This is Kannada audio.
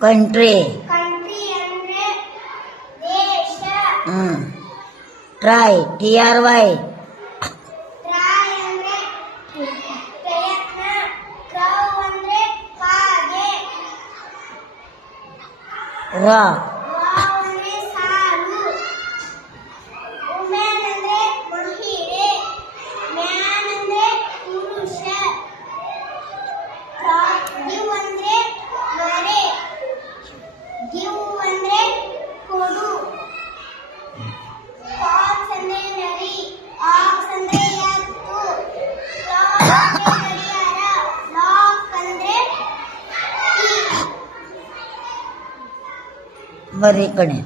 ಕಂಟ್ರಿ. ಕಂಟ್ರಿ ಅಂದ್ರೆ ದೇಶ. Try, TRY. ಟ್ರೈ ಅಂದ್ರೆ ಪ್ರಯತ್ನ. ಕ್ರೌ ಅಂದ್ರೆ ಕಾಗೆ. ರಾ ವಾವ್ ಅಂದ್ರೆ ಸಾಲು. ವುಮೆನ್ ಅಂದ್ರೆ ಮಹಿಳೆ. ಮ್ಯಾನ್ ಅಂದ್ರೆ ಪುರುಷ. ಗಿವ್ ಅಂದ್ರೆ ಮರೆ. ಗಿವ್ ಅಂದ್ರೆ ಕೊಡು. ಫಾಕ್ಸ್ ಅಂದ್ರೆ ನರಿ. ಆಕ್ಸ್ ಅಂದ್ರೆ ಎತ್ತು. ಕ್ಲಾಕ್ ಅಂದ್ರೆ ಗಡಿಯಾರ. ಲಾಕ್ ಅಂದ್ರೆ ಬರೀ ಕಣೆ.